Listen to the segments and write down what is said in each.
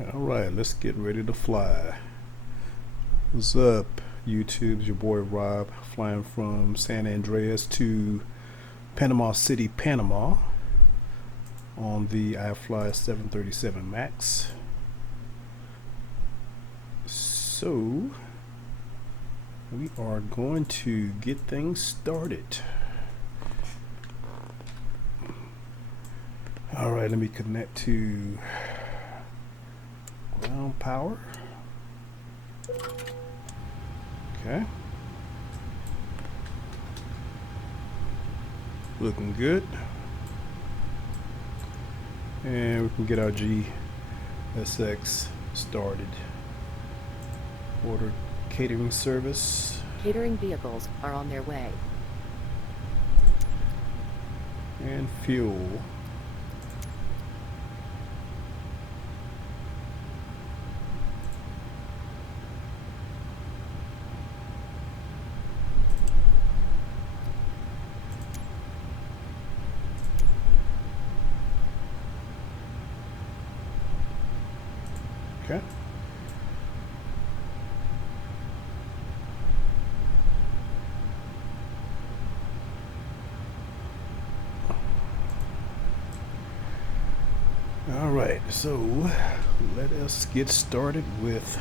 Alright, let's get ready to fly. What's up, YouTube? It's your boy Rob, flying from San Andreas to Panama City, Panama on the Ifly 737 MAX. So we are going to get things started. Alright, let me connect to ground power. Okay. Looking good. And we can get our GSX started. Order catering service. Catering vehicles are on their way. And fuel. Okay. All right, so let us get started with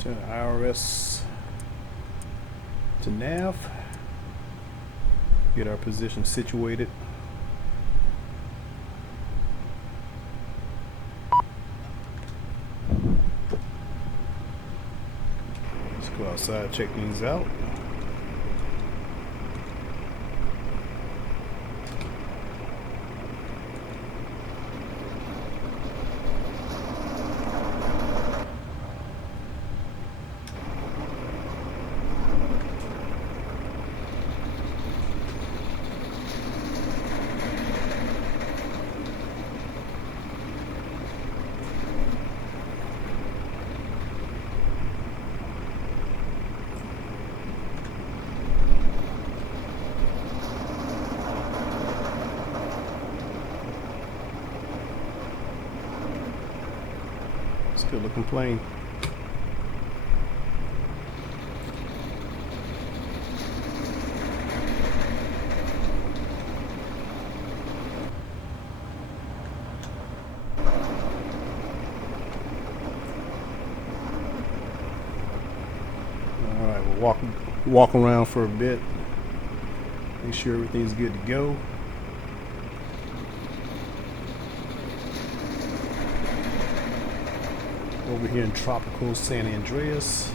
turn IRS to nav, get our position situated. Let's go outside, check things out. Still looking plain. All right, we'll walk around for a bit. Make sure everything's good to go. Over here in tropical San Andreas.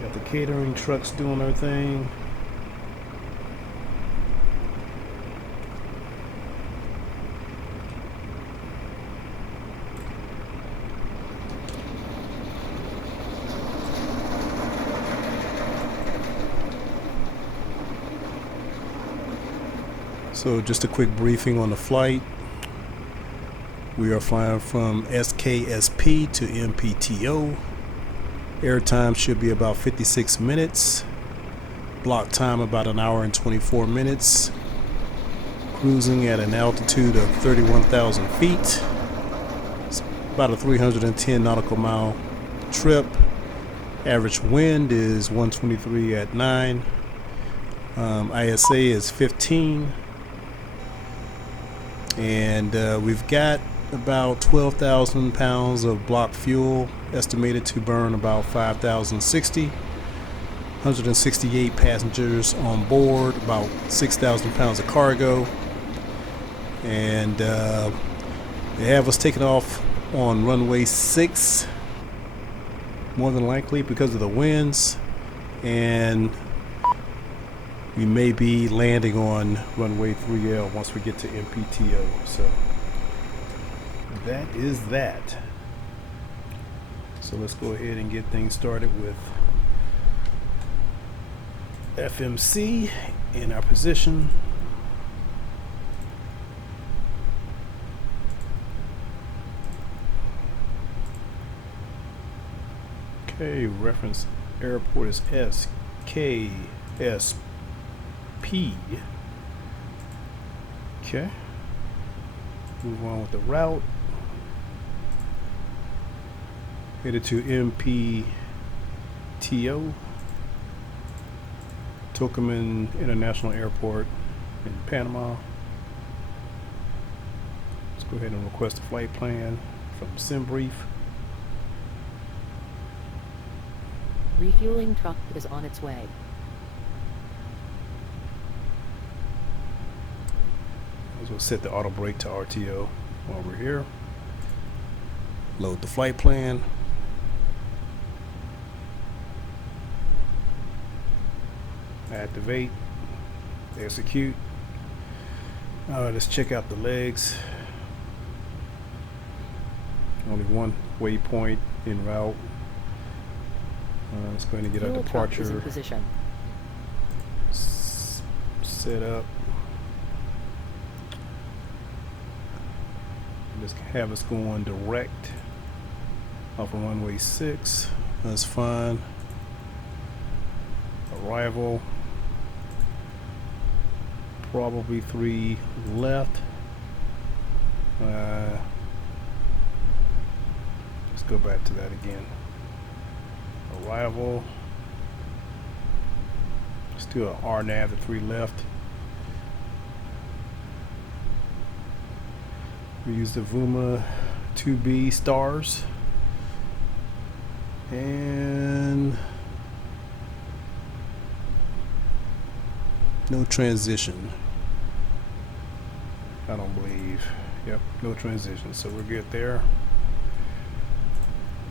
Got the catering trucks doing their thing. So just a quick briefing on the flight. We are flying from SKSP to MPTO. Airtime should be about 56 minutes. Block time about an hour and 24 minutes. Cruising at an altitude of 31,000 feet. It's about a 310 nautical mile trip. Average wind is 123 at 9. ISA is 15. And we've got about 12,000 pounds of block fuel, estimated to burn about 5,060. 168 passengers on board, about 6,000 pounds of cargo. And they have us taking off on runway 6, more than likely because of the winds. And we may be landing on runway 3L once we get to MPTO. So that is that. So let's go ahead and get things started with FMC in our position. Okay, reference airport is SKSP. Okay. Move on with the route. Headed to MPTO, Tucumán International Airport in Panama. Let's go ahead and request a flight plan from SimBrief. Refueling truck is on its way. As well set the auto brake to RTO while we're here. Load the flight plan. Activate. Execute. Let's check out the legs. Only one waypoint en route. Let's go ahead and get our Fuel truck is in departure position. set up. Just have us going direct off of runway 6. That's fine. Arrival. Probably 3 left. Let's go back to that again. Arrival. Still an RNAV to 3 left. We use the VUMA 2B stars. And no transition. I don't believe. Yep, no transition. So we're good there.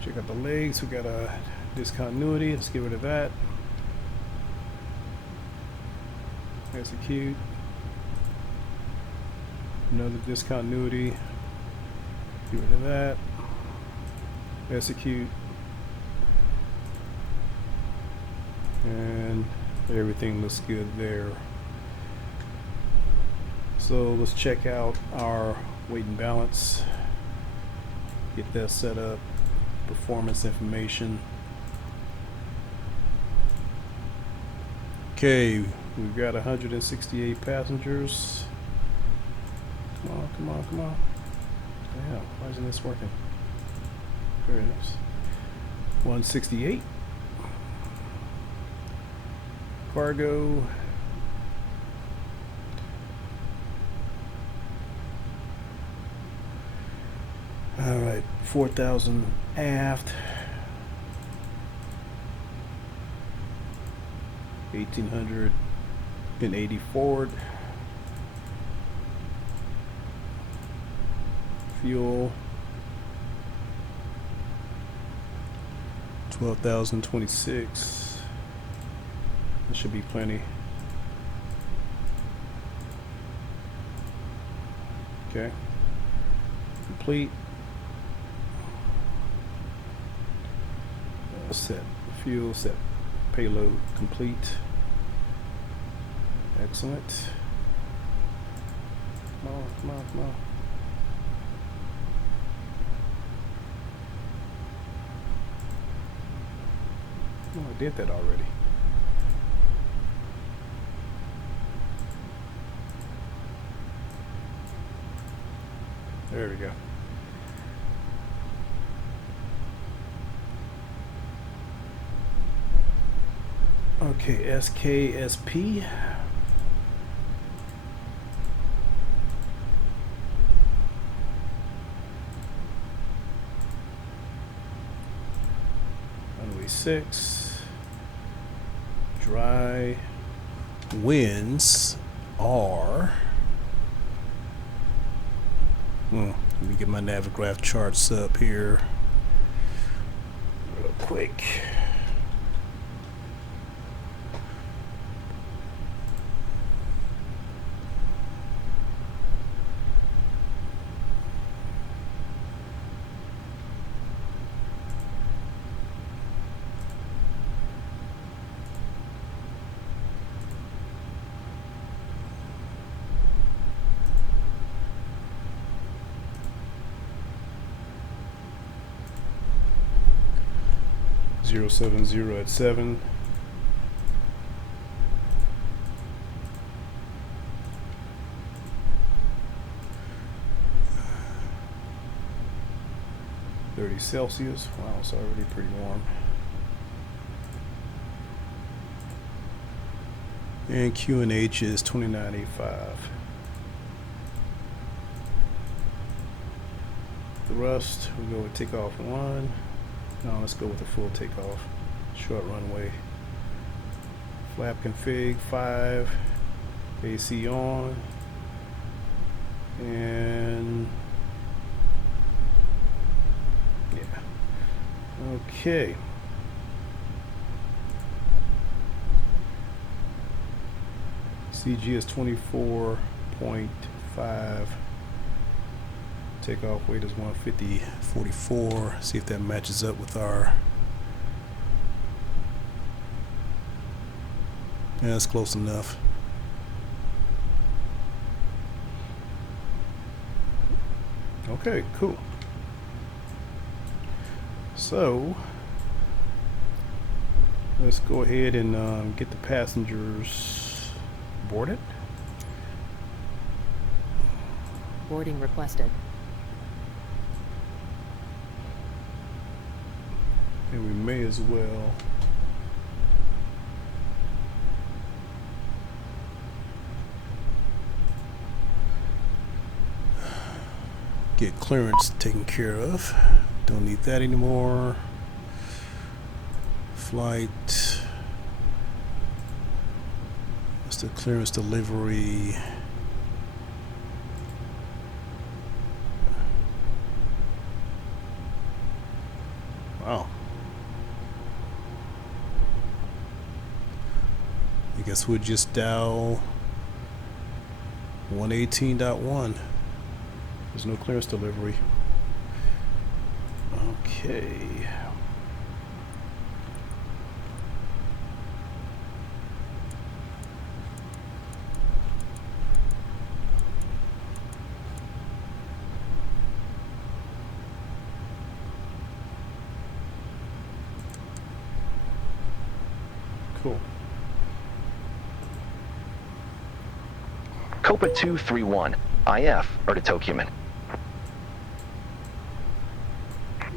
Check out the legs. We got a discontinuity. Let's get rid of that. Execute. Another discontinuity. Get rid of that. Execute. And everything looks good there. So let's check out our weight and balance. Get that set up. Performance information. Okay, we've got 168 passengers. Come on, come on, come on. Damn, why isn't this working? Very nice. 168. Cargo. All right, 4,000 aft. 1,880 forward. Fuel. 12,026. That should be plenty. Okay. Complete. Set fuel, set payload complete. Excellent. Come on, come on, come on. Oh, I did that already. There we go. Okay, SKSP. Runway 6. Dry. Winds are. Let me get my Navigraph charts up here real quick. 070 at 7. Celsius. Wow, it's already pretty warm. And QNH is 2985. Thrust, we'll go with takeoff 1. No, let's go with the full takeoff. Short runway. Flap config 5. AC on. And okay. CG is 24.5. Takeoff weight is 150.44. See if that matches up with our. Yeah, that's close enough. Okay, cool. So let's go ahead and get the passengers boarded. Boarding requested. And we may as well get clearance taken care of. Don't need that anymore. Flight. What's the clearance delivery? Wow. I guess we'll just dial 118.1. There's no clearance delivery. Okay. Cool. COPA 231, IF, Erdetokumen.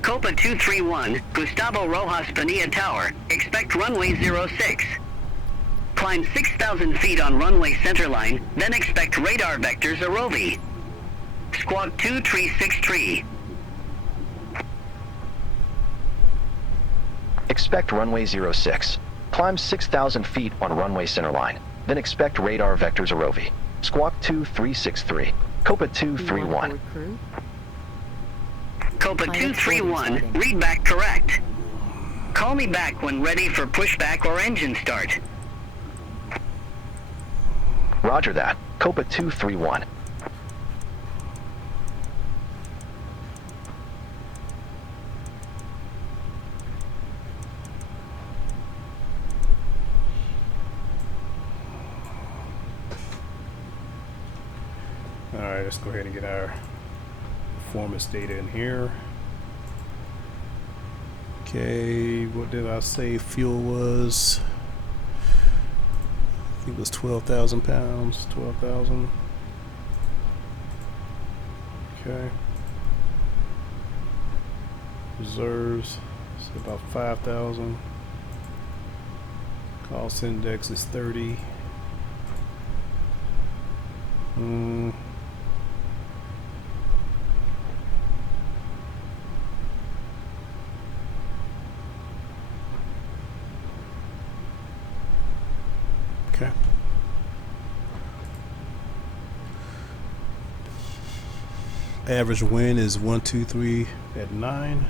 COPA 231, Gustavo Rojas Bonilla Tower. Expect runway 06. Climb 6,000 feet on runway centerline, then expect radar vectors Arovi. Squawk 2363. Expect runway 06. Climb 6,000 feet on runway centerline, then expect radar vectors Arovi. Squawk 2363. COPA 231. Crew. COPA 231, read back correct. Call me back when ready for pushback or engine start. Roger that. COPA 231. Alright, let's go ahead and get our performance data in here. Okay, what did I say fuel was? I think it was 12,000 pounds. 12,000. Okay. Reserves, it's about 5,000. Cost index is 30. Okay. Average wind is 123 at 9.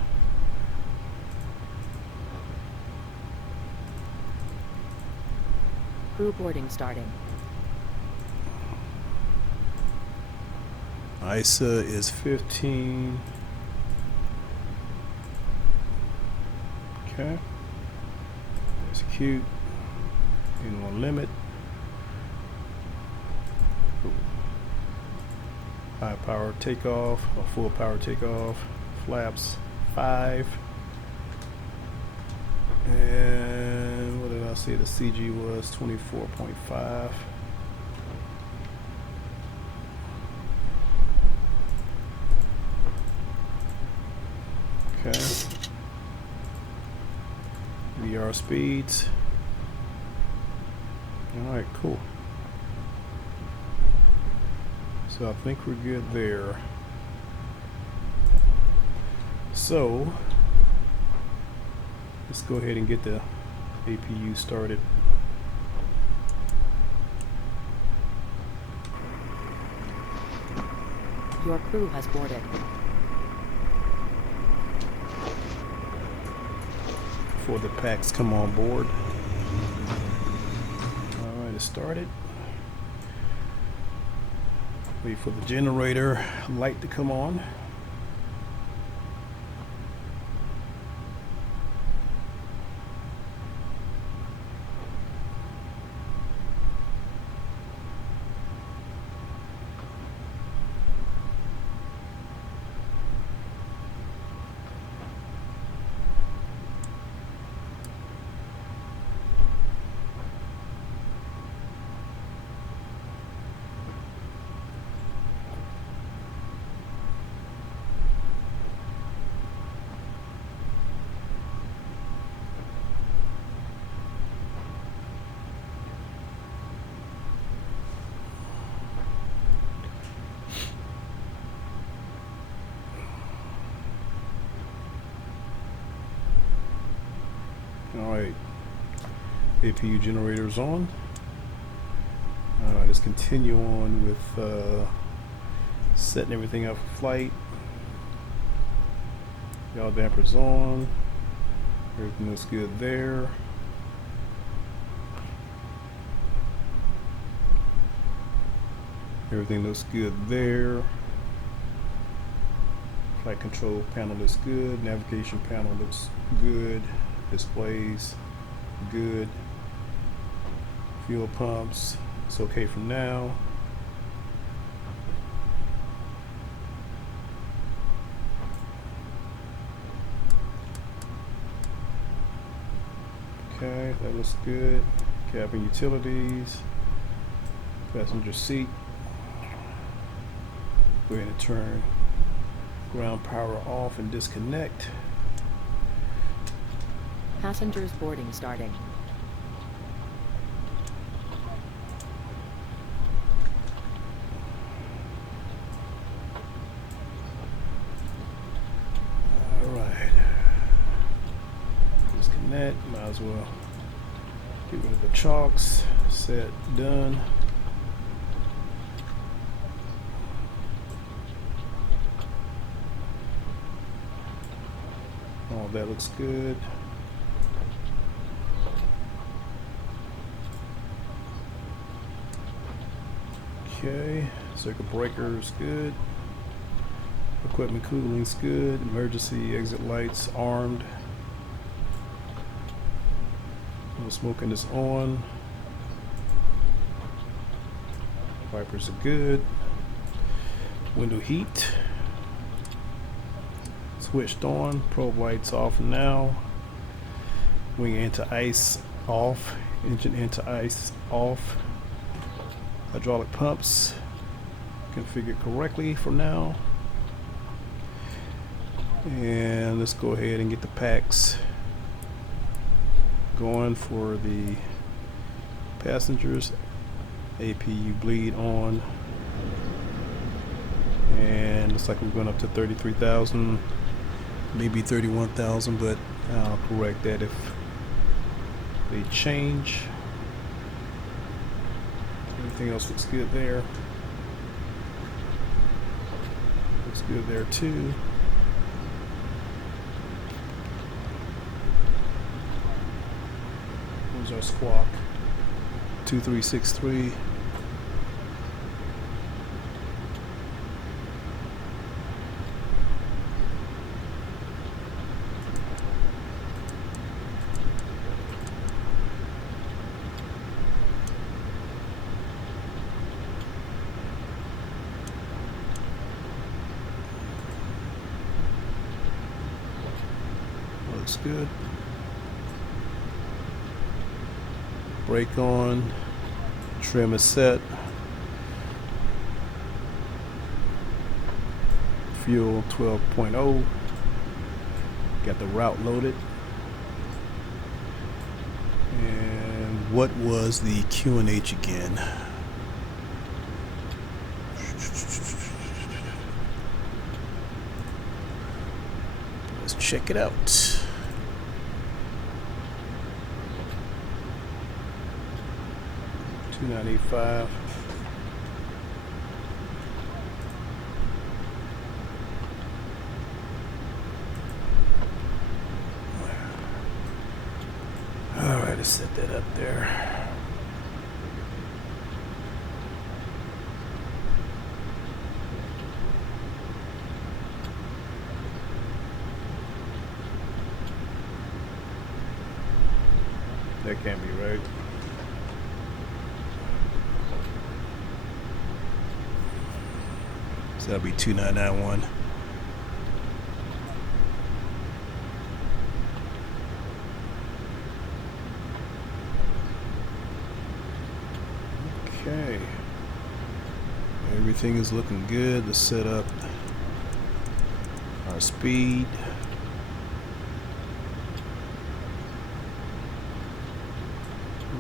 Crew boarding starting. ISA is 15. Okay. Execute. In limit. High power takeoff or full power takeoff. Flaps 5. And what did I say the CG was? 24.5. Okay. VR speeds. Alright, cool. So I think we're good there. So let's go ahead and get the APU started. Your crew has boarded. Before the packs come on board. Alright, it started. Wait for the generator light to come on. Alright, APU generators on. Alright, let's continue on with setting everything up for flight. Yaw dampers on. Everything looks good there. Everything looks good there. Flight control panel looks good. Navigation panel looks good. Displays good. Fuel pumps, it's okay for now. Okay, that looks good. Cabin utilities, passenger seat. Go ahead and turn ground power off and disconnect. Passengers boarding starting. Alright. Disconnect. Might as well get rid of the chalks. Set. Done. All that looks good. Okay, circuit breaker's good. Equipment cooling's good. Emergency exit lights armed. No smoking is on. Wipers are good. Window heat switched on. Probe lights off now. Wing anti-ice off. Engine anti-ice off. Hydraulic pumps configured correctly for now. And let's go ahead and get the packs going for the passengers. APU bleed on. And looks like we're going up to 33,000, maybe 31,000, but I'll correct that if they change. Everything else looks good there. Looks good there too. Here's our squawk. 2363. Looks good. Brake on. Trim is set. Fuel 12.0. Got the route loaded. And what was the QNH again? Let's check it out. $2,985. All right, let's set that up there. That can't be right. So that'll be 2991. Okay. Everything is looking good. Let's set up our speed.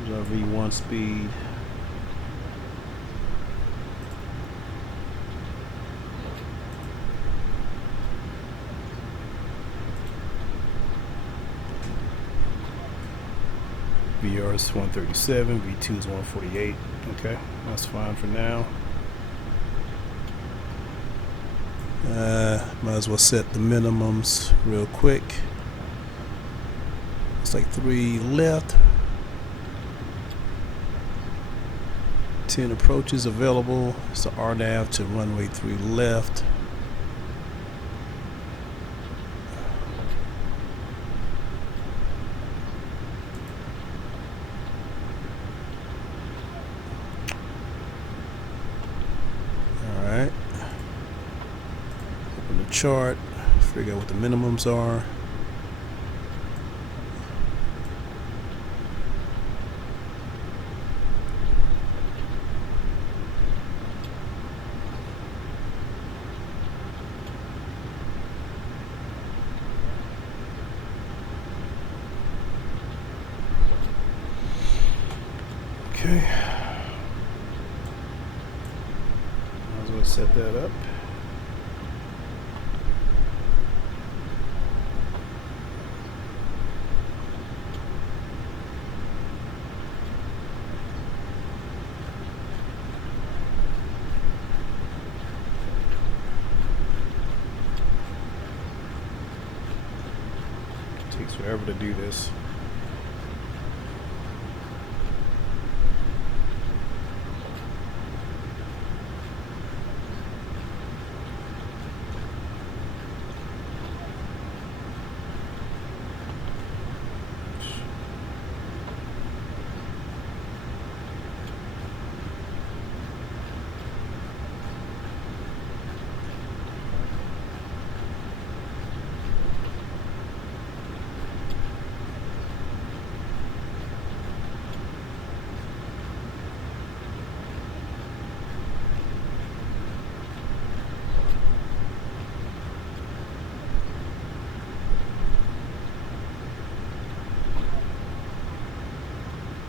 Here's our V1 speed. VR is 137, V2 is 148. Okay, that's fine for now. Might as well set the minimums real quick. It's like 3 left. 10 approaches available. So RNAV to runway 3 left. Alright. Open the chart. Figure out what the minimums are. Okay. Might as well set that up. It takes forever to do this.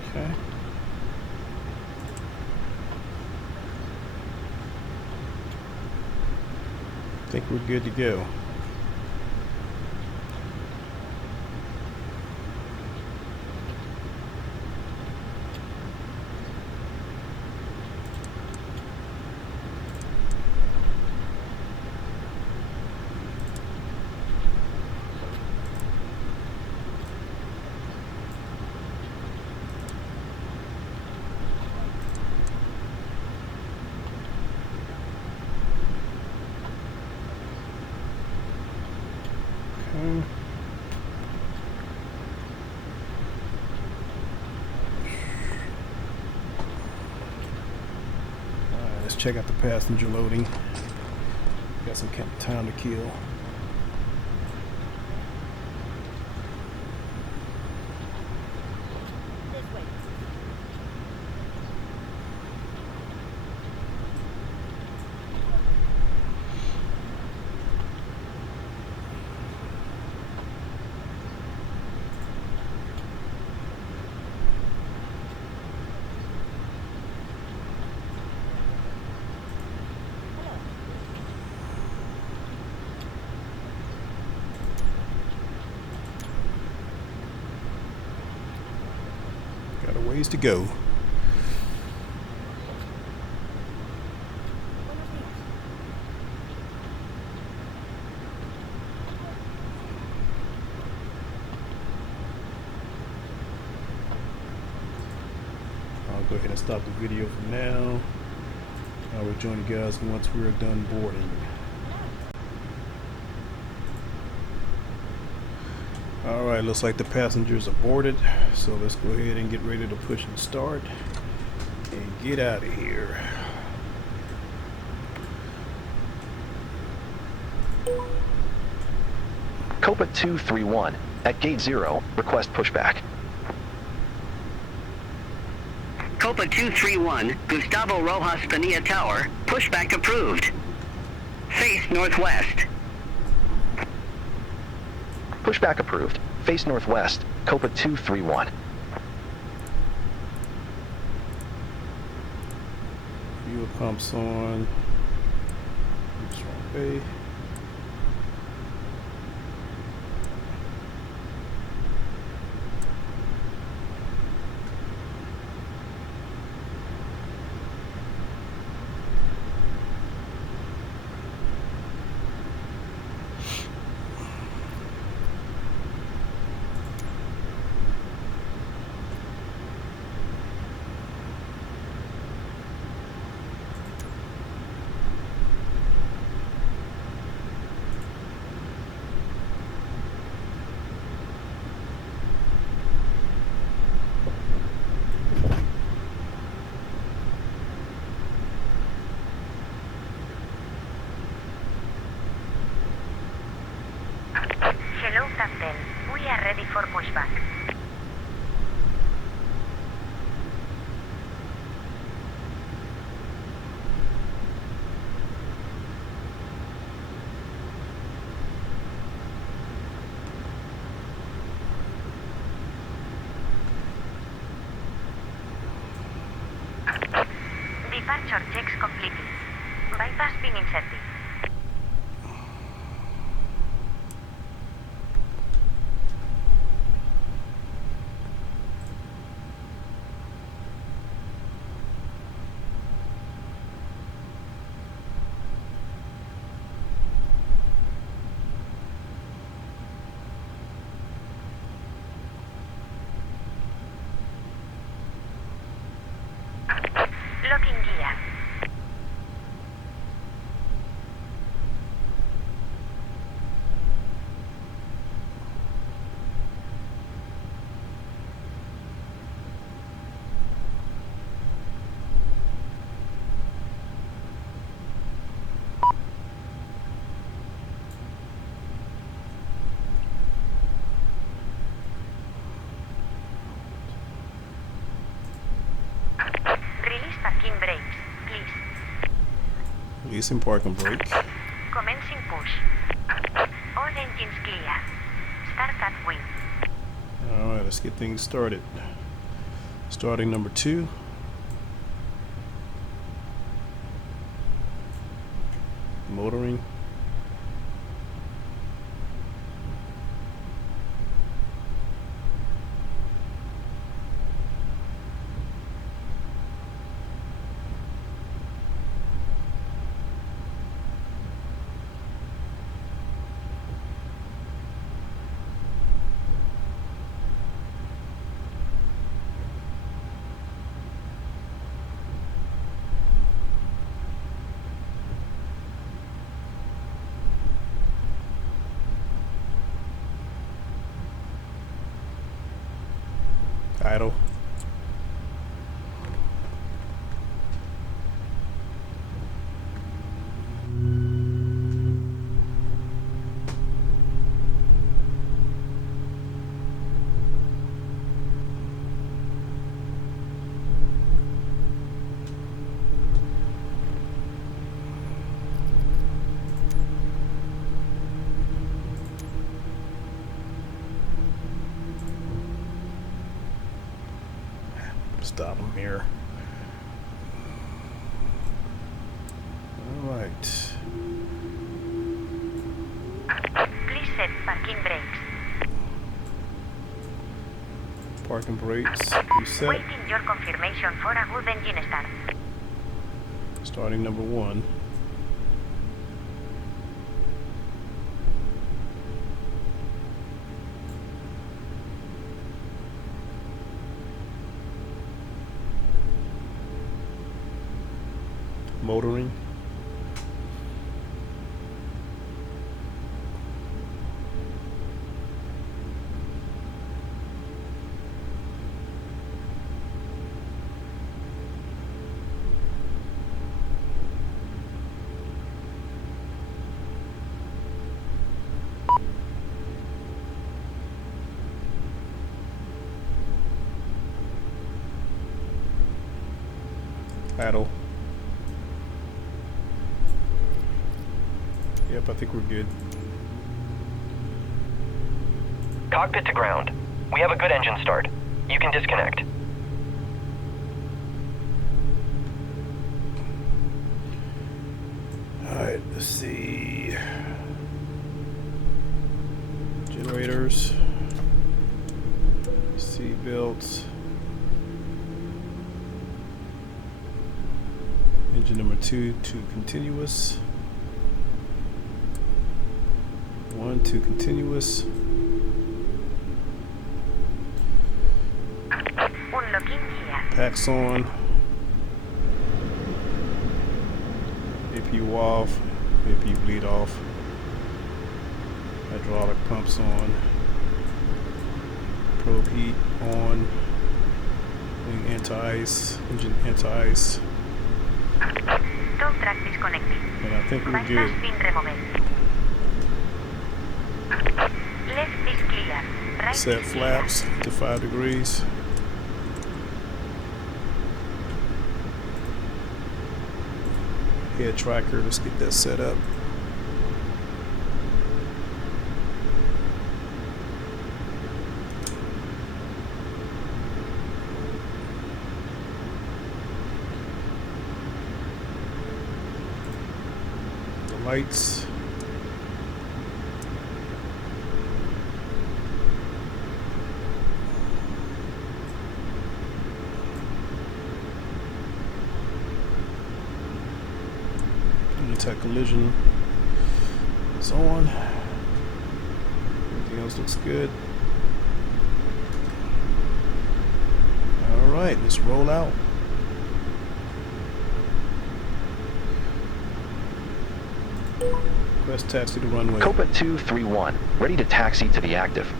Okay. I think we're good to go. Alright, let's check out the passenger loading. Got some time to kill. ways to go. I'll go ahead and stop the video for now. I will join you guys once we're done boarding. Alright, looks like the passengers are boarded, so let's go ahead and get ready to push and start and get out of here. COPA 231 at gate 0, request pushback. COPA 231, Gustavo Rojas Bonilla Tower, pushback approved. Face northwest. Pushback approved. Face northwest, COPA 231. Fuel pumps on. Okay. Hello, Captain. We are ready for pushback. Departure checks completed. Bypass being inserted. Locking gear. Release parking brakes, please. Releasing parking brake. Commencing push. All engines clear. Start at wing. Alright, let's get things started. Starting number 2. Motoring. Idle. Stop them here. All right. Please set parking brakes. Parking brakes reset. Waiting your confirmation for a good engine start. Starting number 1. Motoring. Idle. Yep, I think we're good. Cockpit to ground. We have a good engine start. You can disconnect. Alright, let's see. Generators. Seat belts. Engine number 2 to continuous. 1 to continuous. Unlocking gear. Packs on. APU off. APU bleed off. Hydraulic pumps on. Probe heat on. Wing anti-ice. Engine anti-ice. Tow track disconnected. And I think we're Bypass good. pin removed. Left is clear. Right Set is flaps to 5 degrees. Head tracker, let's get that set up. The lights. Tech collision is on. Everything else looks good. All right, let's roll out. Request taxi to runway. COPA 231, ready to taxi to the active.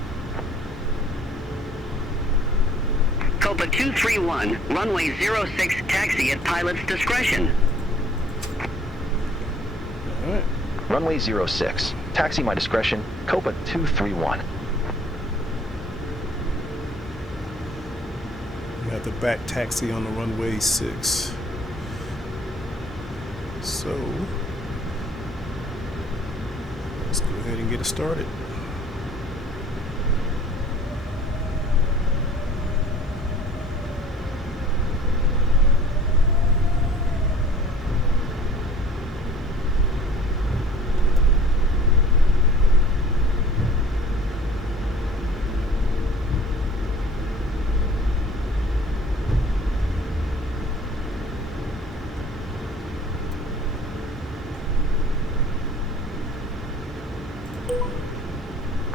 COPA 231, runway 06, taxi at pilot's discretion. All right. Runway 06, taxi my discretion, COPA 231. We have the back taxi on the runway 6. So let's go ahead and get it started.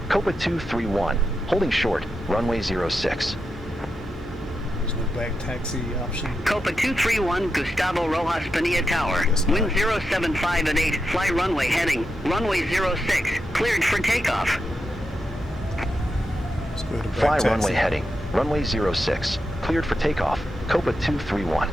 COPA 231, holding short, runway 06. There's no back taxi option. COPA 231, Gustavo Rojas Bonilla Tower. Yes, Wind ma'am. 075 at 8, fly runway heading, runway 06, cleared for takeoff. Let's go to back Fly taxi. runway heading, runway 06, cleared for takeoff, COPA 231.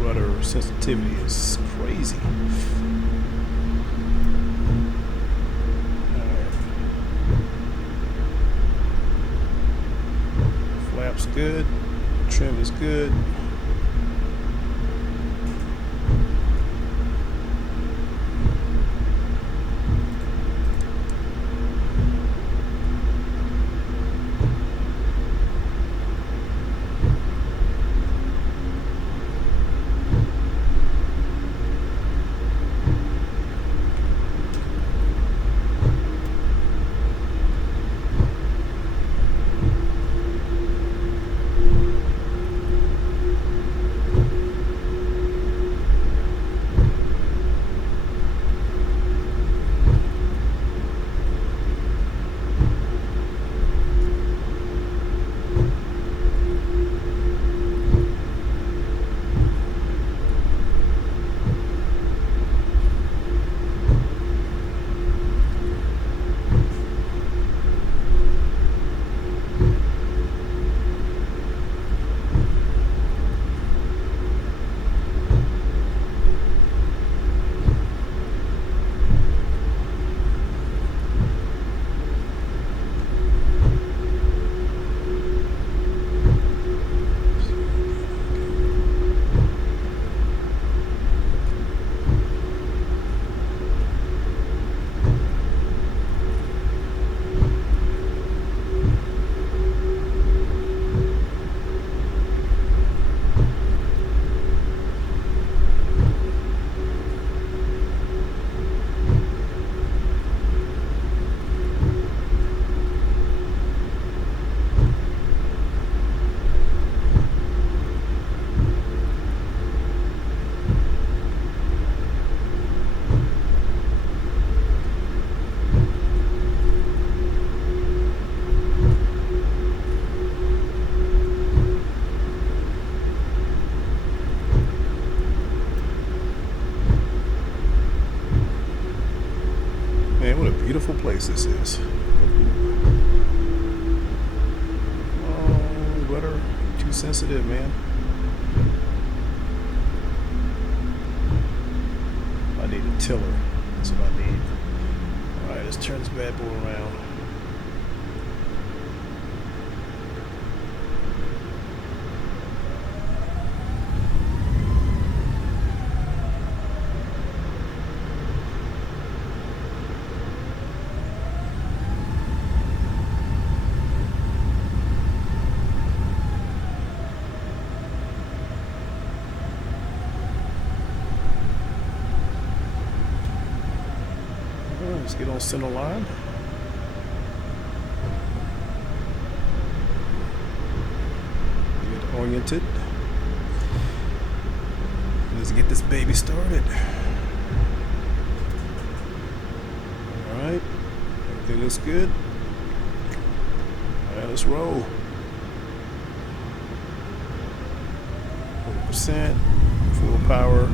Rudder sensitivity is crazy. Alright. Flaps good. Trim is good. Man, what a beautiful place this is. Oh, butter, too sensitive, man. I need a tiller. That's what I need. Alright, let's turn this bad boy around. Let's get on center line. Get oriented. Let's get this baby started. Alright. Everything looks good. Alright, let's roll. 40%. Full power.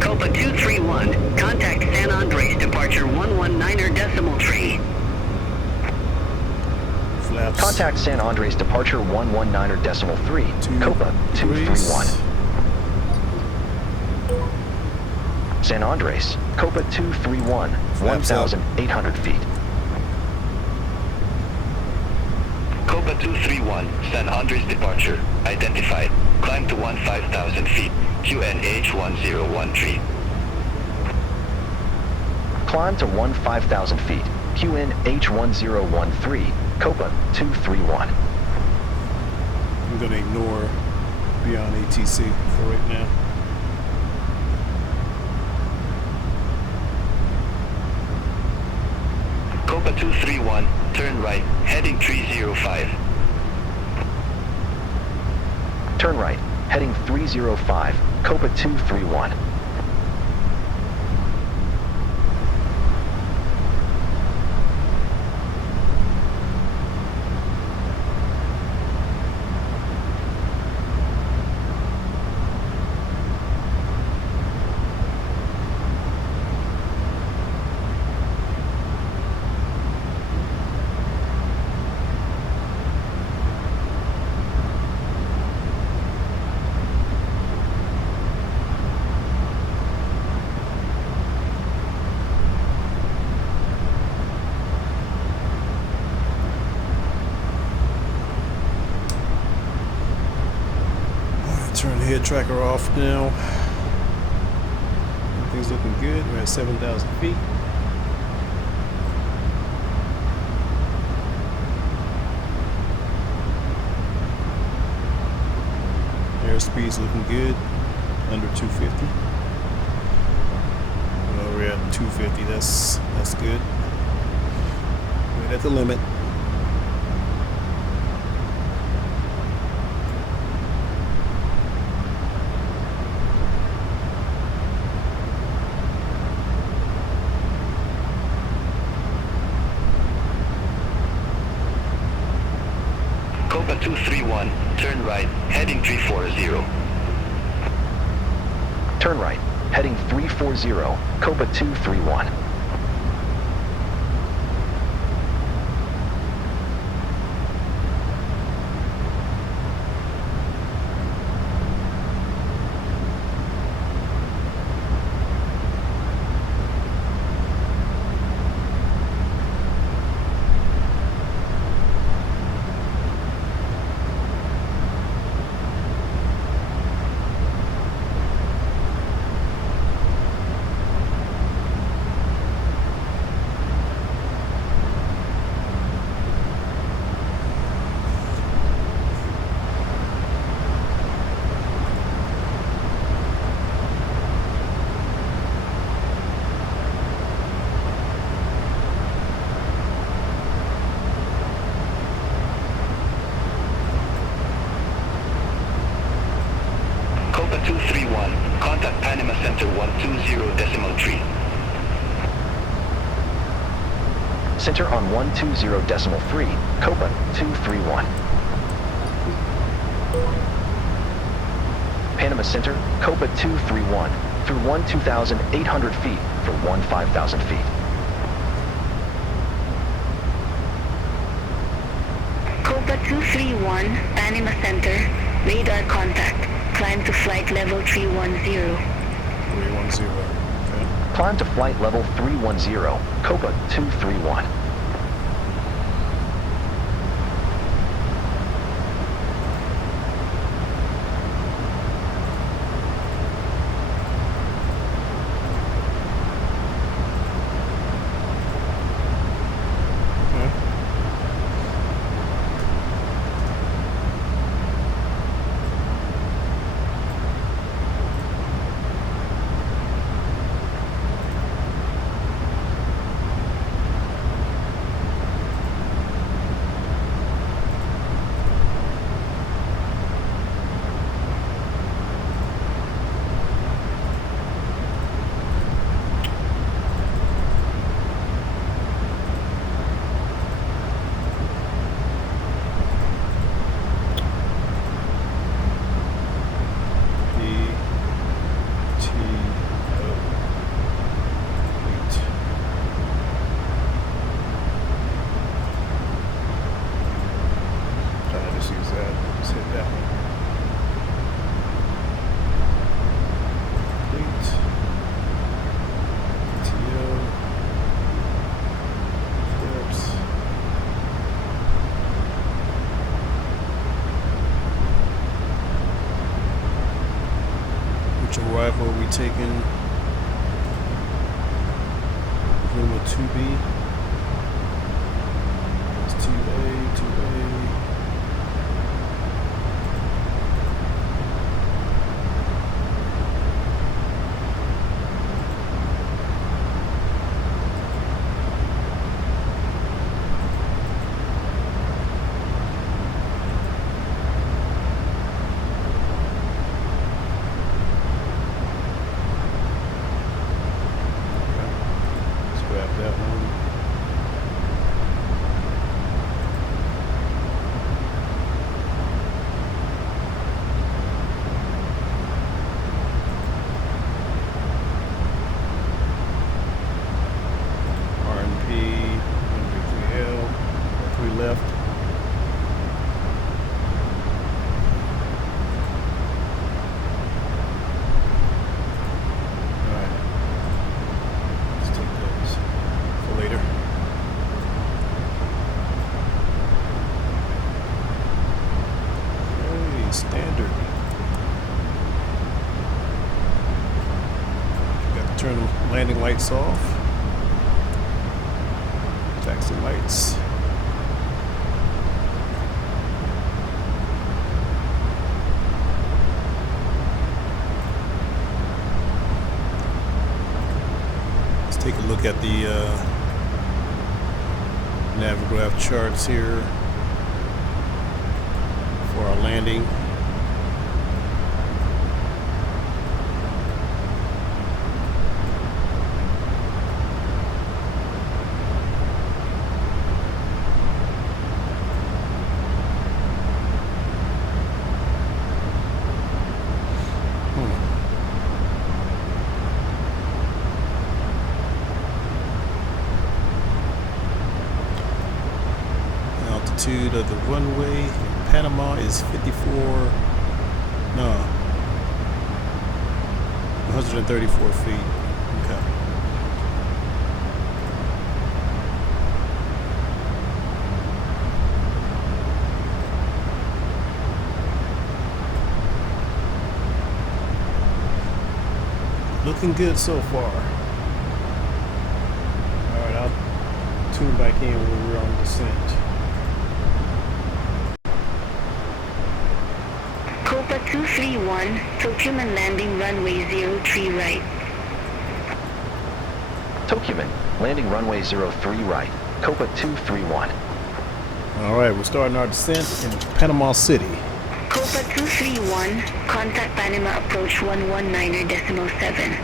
COPA 231, contact San Andres, departure 119er decimal tree. Flaps. Contact San Andres departure 119er decimal 3, COPA 231. San Andres, COPA 231, Flaps up. 1,800 feet. COPA 231, San Andres departure, identified. Climb to 15,000 feet, QNH 1013. Climb to 15,000 feet, QNH 1013, COPA 231. I'm going to ignore beyond ATC for right now. COPA 231, turn right, heading 305. Turn right, heading 305, COPA 231. Turn the head tracker off now. Everything's looking good. We're at 7,000 feet. Airspeed's looking good. Under 250. Well, we're at 250. That's good. Right at the limit. Copa 231, turn right, heading 340. Turn right, heading 340, COPA 231. Copa 231, contact Panama Center 120.3. Center on 120.3, COPA 231. Panama Center, COPA 231, through 12,800 feet for 15,000 feet. Copa 231, Panama Center, radar contact. Climb to flight level 310. 310. Okay. Climb to flight level 310, COPA 231. Arrival, we taking Lima 2B. It's 2A, 2A. landing lights off. Taxi lights. Let's take a look at the Navigraph charts here for our landing. Altitude of the runway in Panama is 134 feet. Okay. Looking good so far. Alright, I'll tune back in when we're on descent. COPA 231, Tocumen landing runway 03 right. Tocumen, landing runway 03 right. COPA 231. Alright, we're starting our descent in Panama City. COPA 231, contact Panama approach 119.7.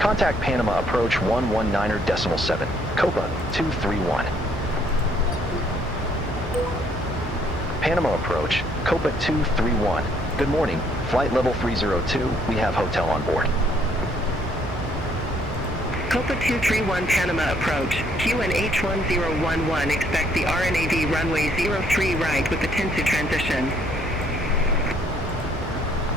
Contact Panama approach 119.7. COPA 231. Panama approach, COPA 231. Good morning, flight level 302. We have hotel on board. COPA 231 Panama approach. QNH 1011. Expect the RNAV runway 03 right with the Tinsu transition.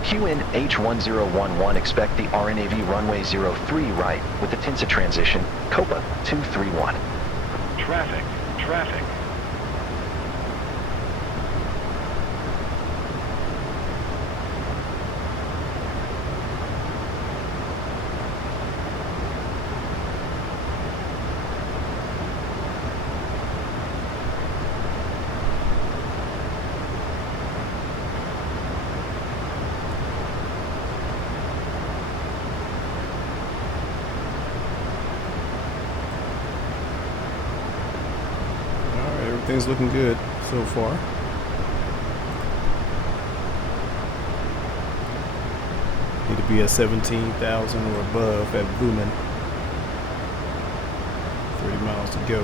QNH 1011. Expect the RNAV runway 03 right with the Tinsa transition. COPA 231. Traffic. Everything's looking good so far. Need to be at 17,000 or above at Boomin. 30 miles to go.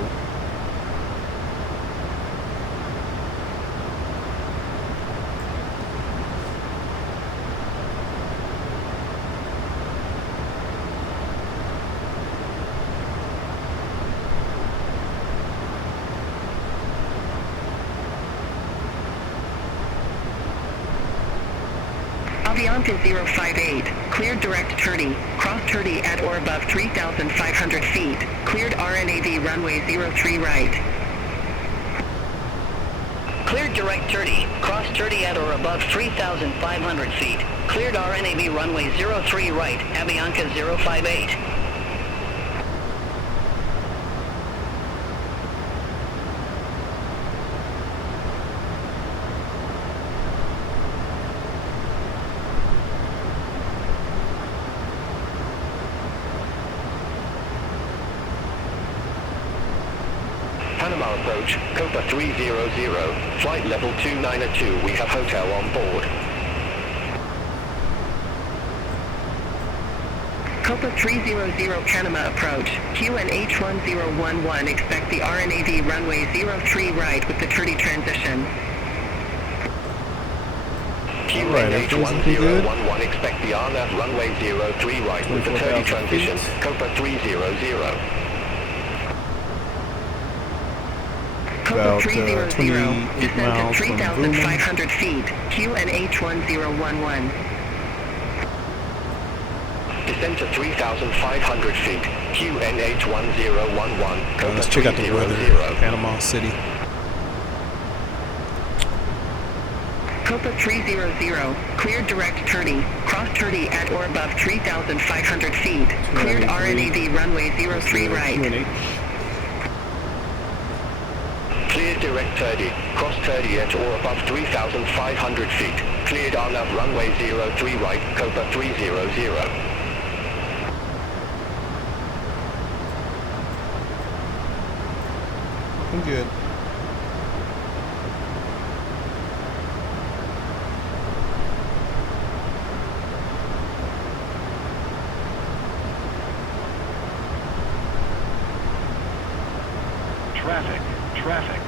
Avianca 058, cleared direct 30, cross 30 at or above 3,500 feet, cleared RNAV runway 03 right. Cleared direct 30, cross 30 at or above 3,500 feet, cleared RNAV runway 03 right, Avianca 058. Panama approach, COPA 300, flight level 292, we have hotel on board. COPA 300 Panama approach, QNH 1011, expect the RNAV runway 03 right with the 30 transition. QNH 1011, expect the RNAV runway 03 right with the 30 transition, COPA 300. About COPA 300, 28 descent miles at from 3,500 feet, QNH 1011. Descent at 3,500 feet, QNH 1011, COPA Let's check out the weather 300. in Panama City. Copa 300, cleared direct 30, cross 30 at or above 3,500 feet. Cleared RNAV runway 03 right. Cleared direct 30, cross 30 at or above 3,500 feet. Cleared RNAV runway 03 right, Copa 300. I'm good. Traffic.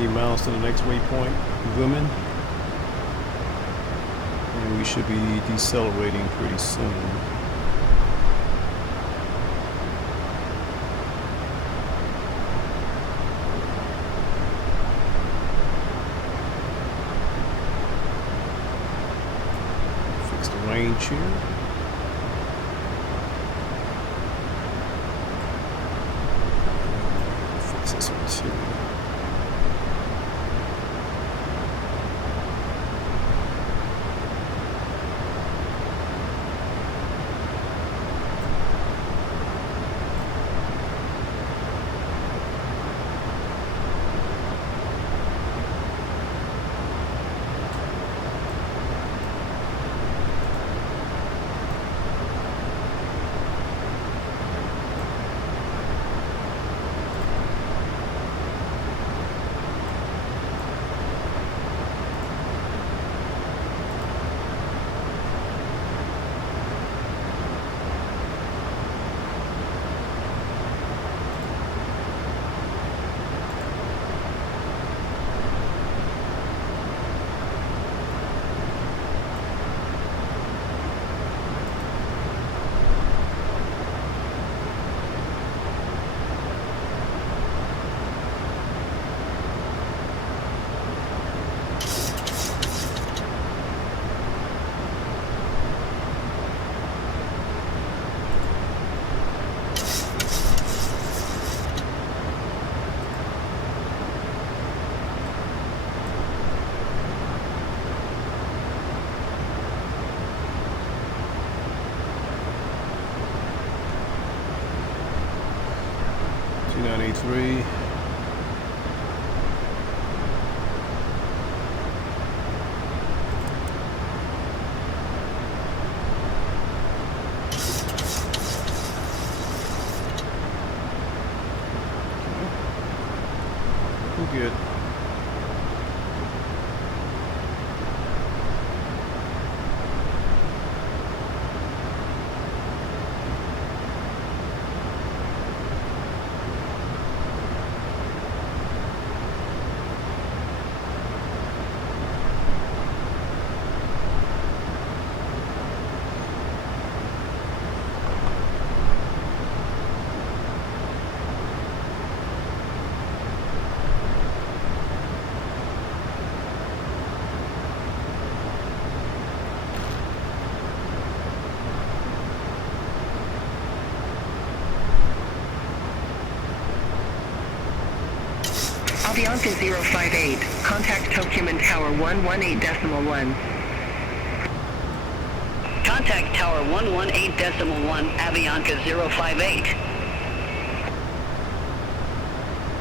Miles to the next waypoint, women, and we should be decelerating pretty soon. Fix the range here. Fix this one too. Three. We're good. Avianca 058, contact Tokuman Tower 118.1. Contact Tower 118.1, Avianca 058.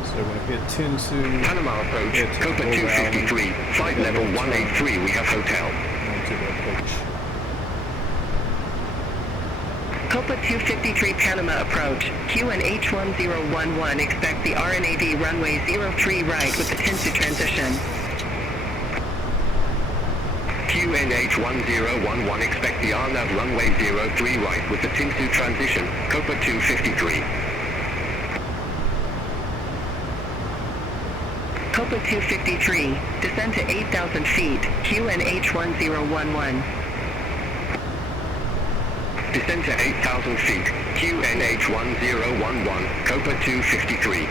So we're going to hit 10 to Panama approach, Copa 253, flight level 183, we have hotel. onto the approach. Copa 253 Panama approach. QNH 1011, expect the RNAV runway 03 right with the Tensu transition. QNH QNH1011, expect the RNAV runway 03 right with the Tinsu transition, COPA 253. COPA 253, descend to 8,000 feet, QNH1011. Descend to 8,000 feet, QNH1011, COPA 253.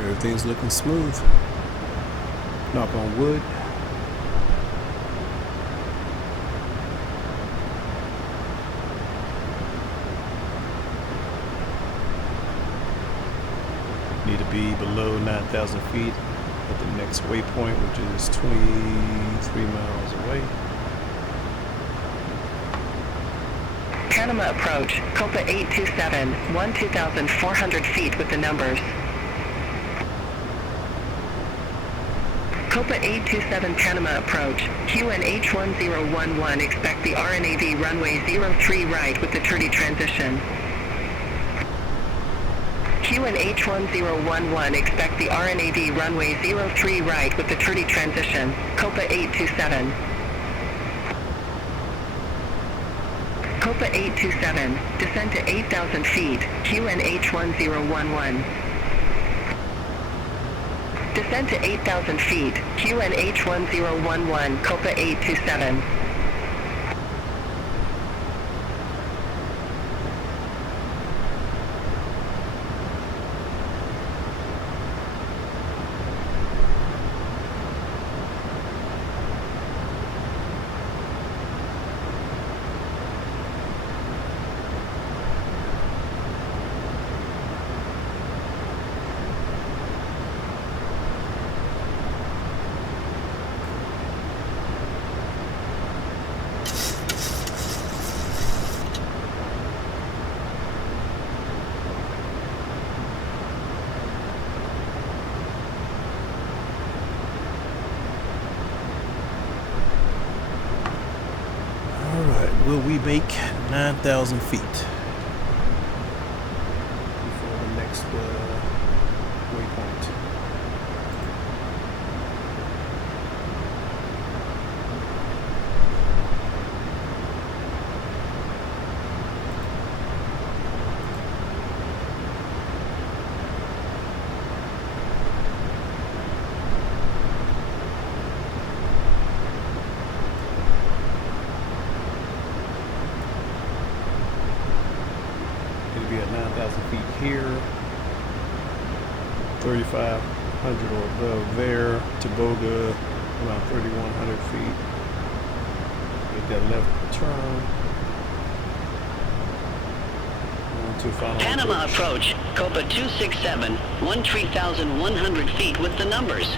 Everything's looking smooth. Knock on wood. Need to be below 9,000 feet at the next waypoint, which is 23 miles away. Panama approach, COPA 827, 2,400 feet with the numbers. COPA 827 Panama approach, QNH1011, expect the RNAV runway 03 right with the Turdy transition. QNH1011, expect the RNAV runway 03 right with the Turdy transition, COPA 827. COPA 827, descend to 8,000 feet, QNH1011. Descend to 8,000 feet, QNH1011, COPA 827. Will we make 9,000 feet before the next waypoint? Be at 9,000 feet here, 3,500 or above there, Toboga around 3,100 feet. Make that left turn. On to final Panama approach, COPA 267, 13,100 feet with the numbers.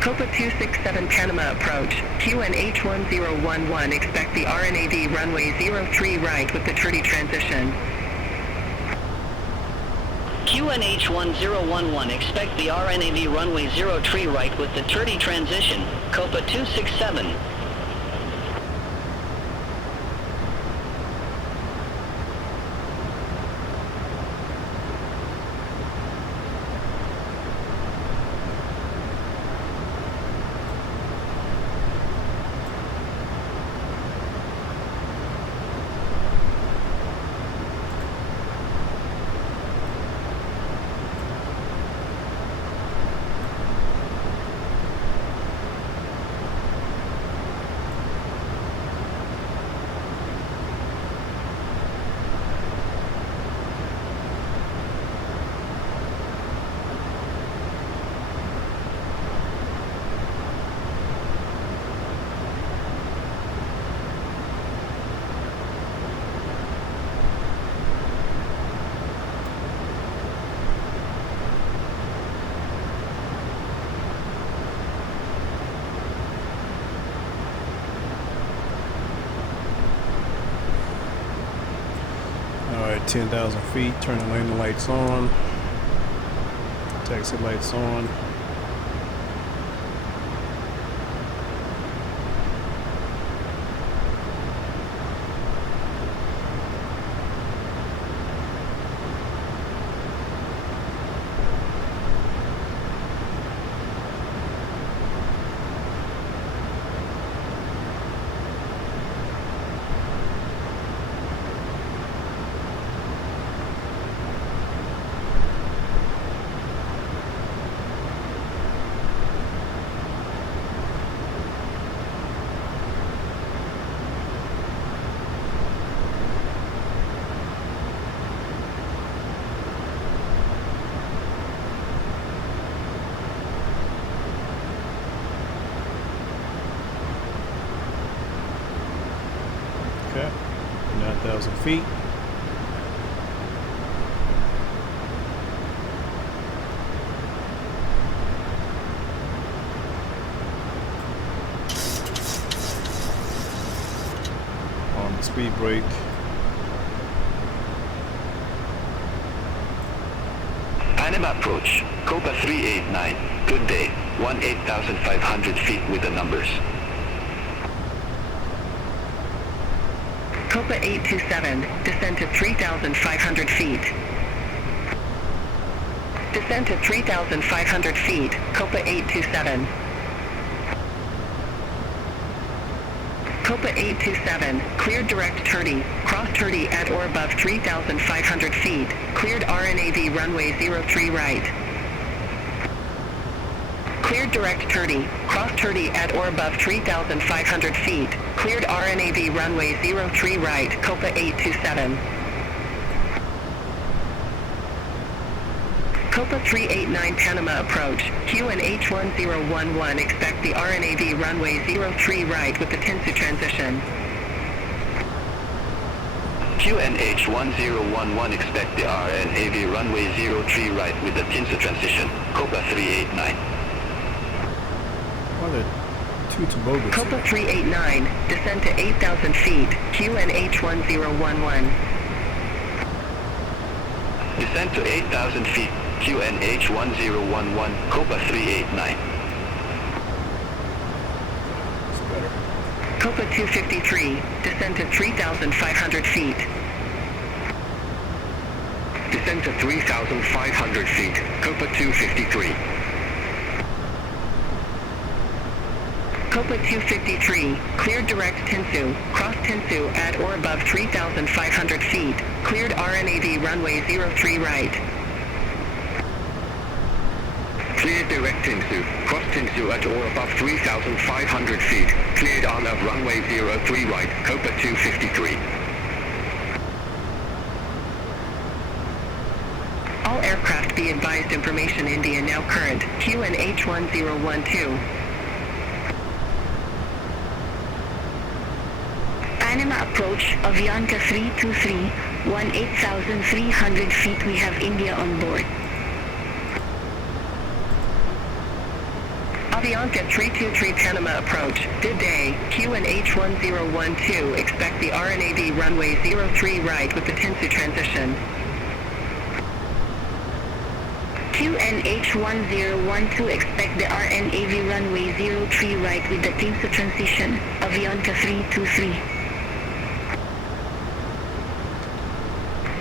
COPA 267 Panama approach, QNH1011, expect the RNAV runway 03 right with the Turdy transition. QNH1011, expect the RNAV runway 03 right with the Turdy transition, COPA 267. 10,000 feet. Turn the landing lights on. Taxi lights on. Okay, 9,000 feet. On the speed brake. Panama approach, COPA 389. Good day, 18,500 feet with the numbers. COPA 827, descend to 3,500 feet. Descend to 3,500 feet, COPA 827. COPA 827, cleared direct 30, cross 30 at or above 3,500 feet, cleared RNAV runway 03 right. Cleared direct 30, cross 30 at or above 3,500 feet, cleared RNAV runway 03 right, COPA 827. COPA 389 Panama approach, QNH 1011, expect the RNAV runway 03 right with the Tinsu transition. QNH 1011, expect the RNAV runway 03 right with the Tinsu transition, COPA 389. What are two toboggans? COPA 389, descend to 8,000 feet, QNH 1011. Descend to 8,000 feet, QNH 1011, COPA 389. It's better. COPA 253, descend to 3,500 feet. Descend to 3,500 feet, COPA 253. COPA 253, cleared direct Tinsu, cross Tinsu at or above 3,500 feet, cleared RNAV runway 03 right. Cleared direct Tinsu, cross Tinsu at or above 3,500 feet, cleared on of runway 03 right, COPA 253. All aircraft be advised information India now current, QNH 1012. Panama approach, Avianca 323, 18,300 feet. We have India on board. Avianca 323 Panama approach, good day, QNH 1012, expect the RNAV runway 03 right with the Tinsu transition. QNH 1012, expect the RNAV runway 03 right with the Tinsu transition, Avianca 323.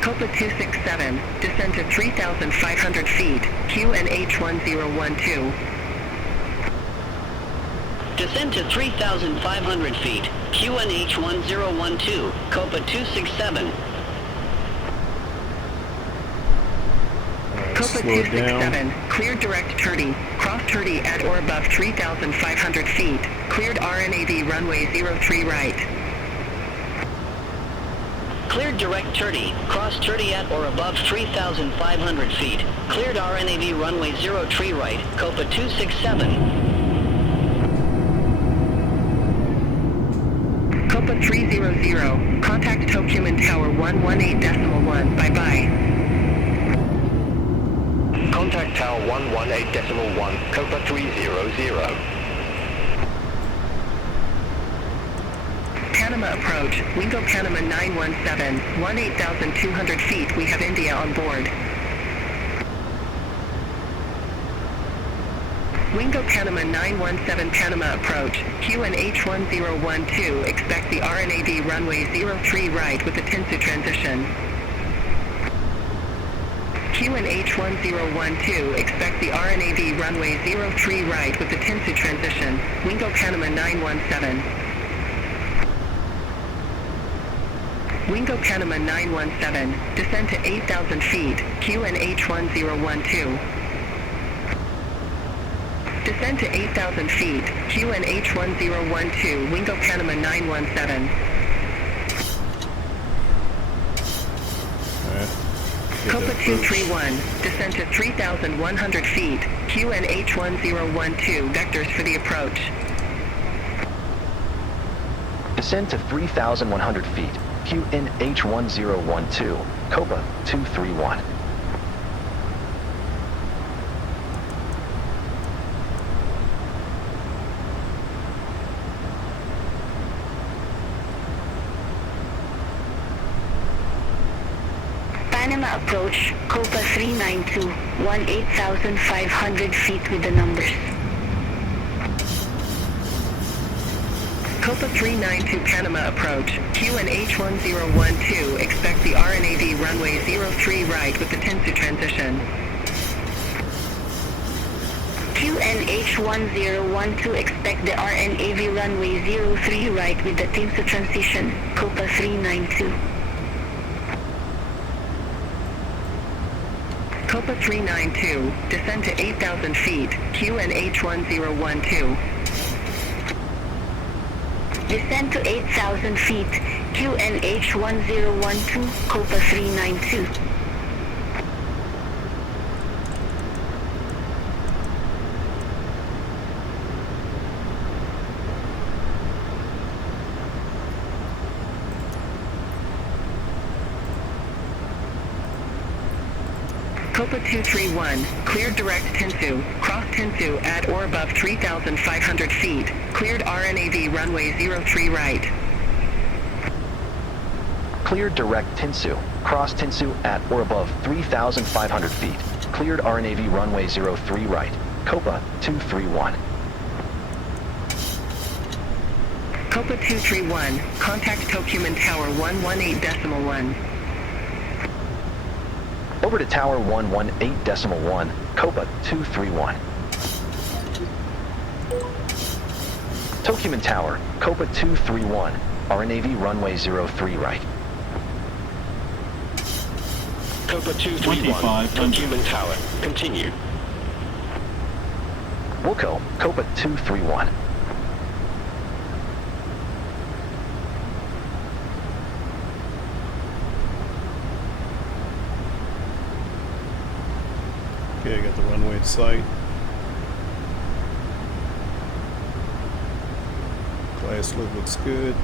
COPA 267, descend to 3,500 feet, QNH 1012. Descend to 3,500 feet, QNH 1012, COPA 267. COPA Slow it down. 267, cleared direct 30, cross 30 at or above 3,500 feet, cleared RNAV runway 03 right. Cleared direct 30, cross 30 at or above 3,500 feet, cleared RNAV runway 03 right, COPA 267. COPA 300, contact Tokumen Tower 118.1, bye-bye. Contact Tower 118.1, COPA 300. Panama approach, Wingo Panama 917, 18,200 feet, we have India on board. Wingo Panama 917 Panama approach, QNH 1012, expect the RNAV runway 03 right with the Tinsu transition. QNH 1012, expect the RNAV runway 03 right with the Tinsu transition, Wingo Panama 917. Wingo Panama 917, descend to 8,000 feet, QNH 1012. Descend to 8,000 feet, QNH 1012, Wingo Panama 917. COPA 231, descend to 3,100 feet, QNH 1012, vectors for the approach. Descend to 3,100 feet, QNH 1012, COPA 231. Panama approach, COPA 392, 18,500 feet with the numbers. COPA 392 Panama approach, QNH 1012, expect the RNAV runway 03 right with the Tinsu transition. QNH 1012, expect the RNAV runway 03 right with the Tinsu transition, COPA 392. COPA 392, descend to 8,000 feet, QNH 1012. Descend to 8,000 feet, QNH 1012, COPA 392. COPA 231, cleared direct Tinsu, cross Tinsu at or above 3,500 feet, cleared RNAV runway 03 right. Cleared direct Tinsu, cross Tinsu at or above 3,500 feet, cleared RNAV runway 03 right, COPA 231. COPA 231, contact Tokuman Tower 118.1. Over to Tower 118.1, COPA 231. Tokuman Tower, COPA 231, RNAV runway 03 right. COPA 231, Tokuman Tower, continue. Wilco, COPA 231. Okay, I got the runway in sight. Glass look looks good.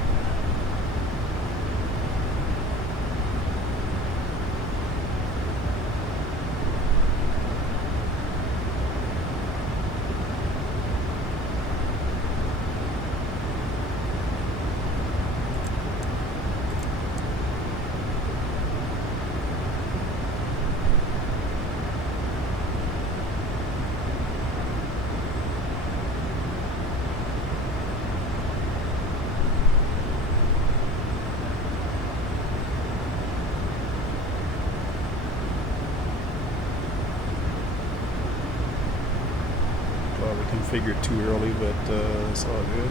Probably configured too early, but it's all good.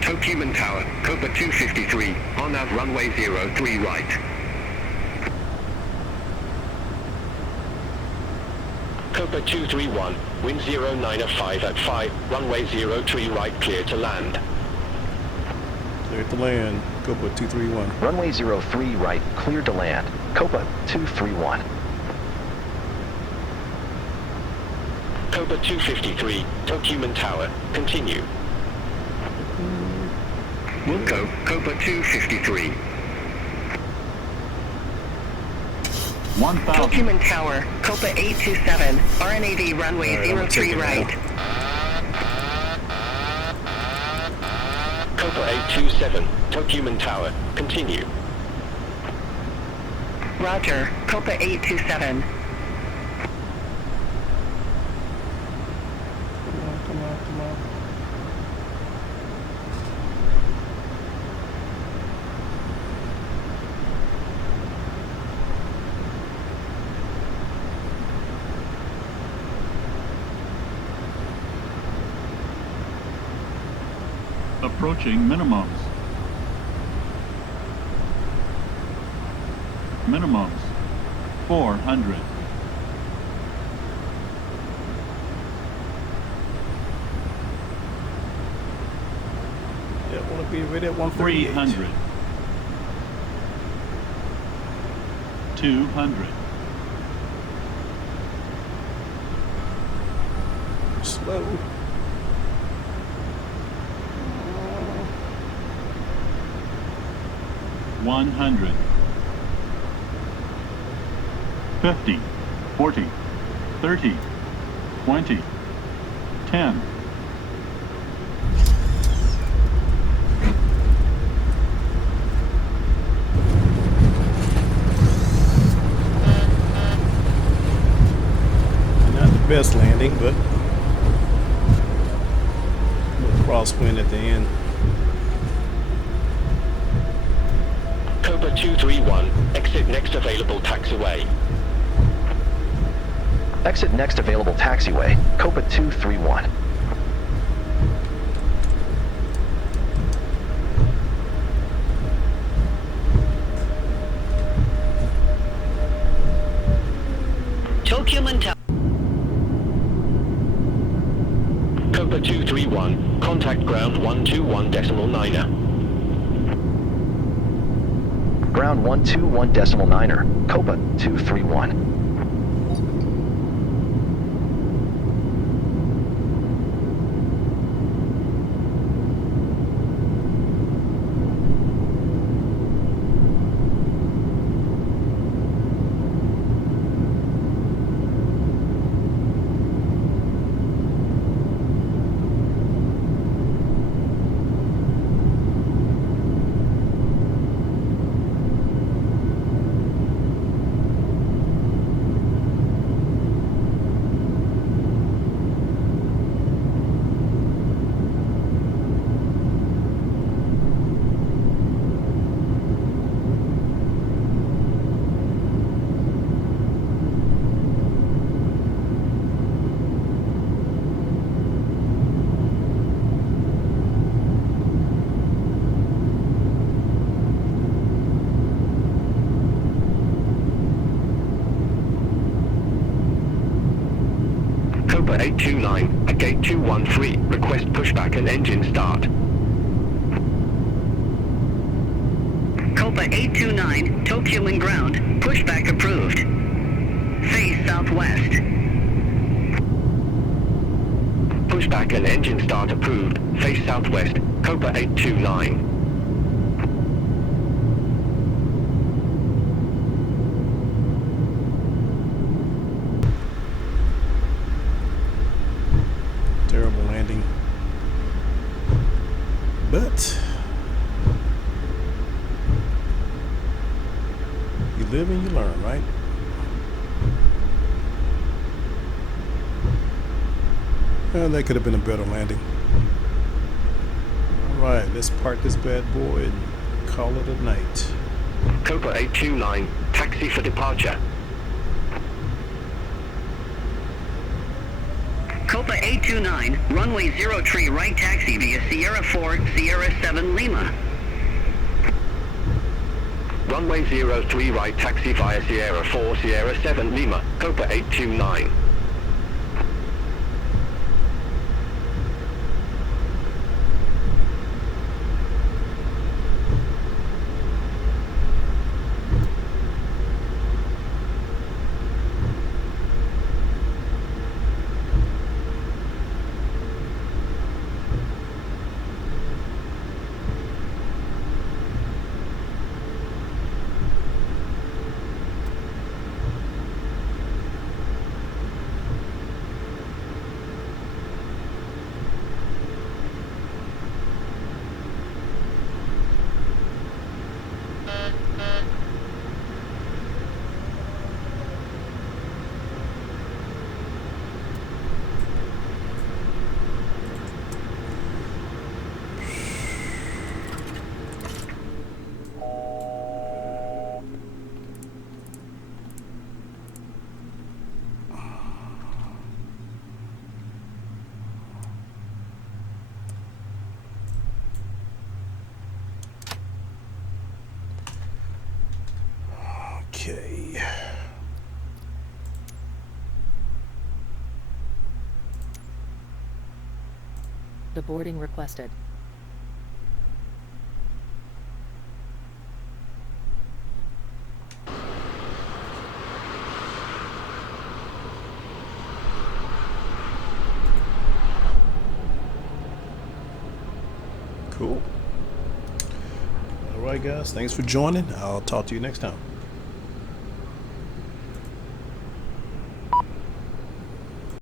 Tokuman Tower, COPA 253, on nav runway 03 right. COPA 231, wind 0905 at 5, runway 03 right, clear to land. Cleared to land, COPA 231. Runway 03 right, cleared to land, COPA 231. COPA 253, Tokuman Tower, continue. Wilco, COPA 253. 1,000. Tokyo Tower, COPA 827, RNAV runway All right, I'm gonna 03 take it right. Copa 827, Tokyo Tower. Continue. Roger, COPA 827. Come on. Approaching minimums. Minimums. 400. Yeah, I want to be ready at 138. 300. 200. Slow. 100. 50. 40. 30. 20. 10. Not the best landing, but a little crosswind at the end. Copa 231, exit next available taxiway. Exit next available taxiway, COPA 231. Tokyo Tower. Copa 231, contact ground 121.9er. Ground 121.9er, COPA 231. Copa 829, at gate 213, request pushback and engine start. Copa 829, Tokyo and ground, pushback approved. Face southwest. Pushback and engine start approved, face southwest, Copa 829. Terrible landing. But you live and you learn, right? Well, that could have been a better landing. Alright, let's park this bad boy and call it a night. Copa 829, taxi for departure. Copa 829, runway 03 right taxi via Sierra 4, Sierra 7 Lima. Runway 03 right taxi via Sierra 4, Sierra 7 Lima, Copa 829. The boarding requested. Cool. All right, guys. Thanks for joining. I'll talk to you next time.